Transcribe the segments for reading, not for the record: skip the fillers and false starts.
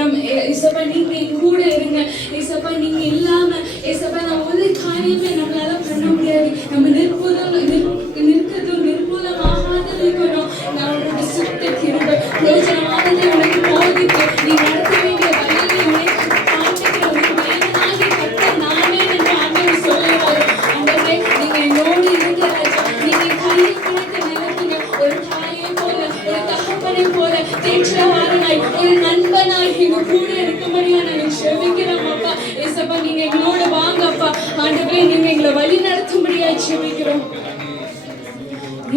ஏசப்பா நீங்க என் கூட இருங்க. ஏசப்பா நீங்க இல்லாம ஏசப்பா நான் ஒரு காரியமே நம்மளால பண்ண முடியாது. நம்ம நிற்கிறதும் நிர்மூலமாகாத இருக்கணும். நம்மளோட சுத்த கிருபை பிரயோஜனமானதை உனக்கு போதித்து நீ நடத்த வேண்டிய வழியை உனக்கு காண்பிக்கிற உனக்கு வேதனாகி கட்ட நானே என்று ஆண்டவர் சொல்லுவார். ஆண்டவரே நீங்க என்னோடு இருங்க ராஜா. நீங்க கையை பிடித்து நடத்துங்க. ஒரு தாயை போல ஒரு தகப்பனை போல தேற்றவாரனாய் ஒரு நண்பனாய் எங்க கூட இருக்கும்படியா நாங்கள் செபிக்கிறோம் அப்பா. ஏசப்பா நீங்க எங்களோட வாங்க அப்பா. ஆண்டவரே நீங்க எங்களை வழி நடத்தும்படியா செபிக்கிறோம்.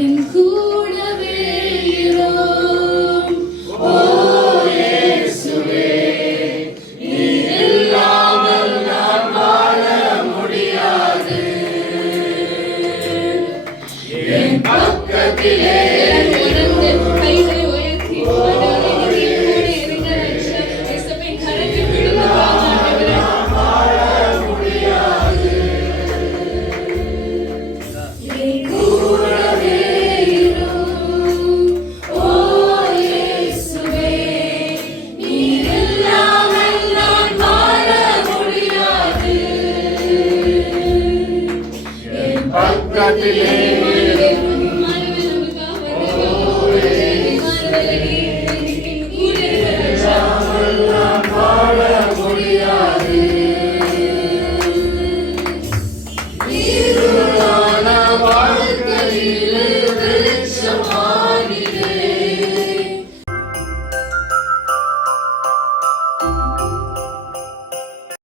என் கூடவே இரும் ஓ இயேசுவே, நீர் இல்லாமல் நான் வாழ முடியாது. என் பக்கத்திலே கைகளை உயர்த்தி பக்கத்திலே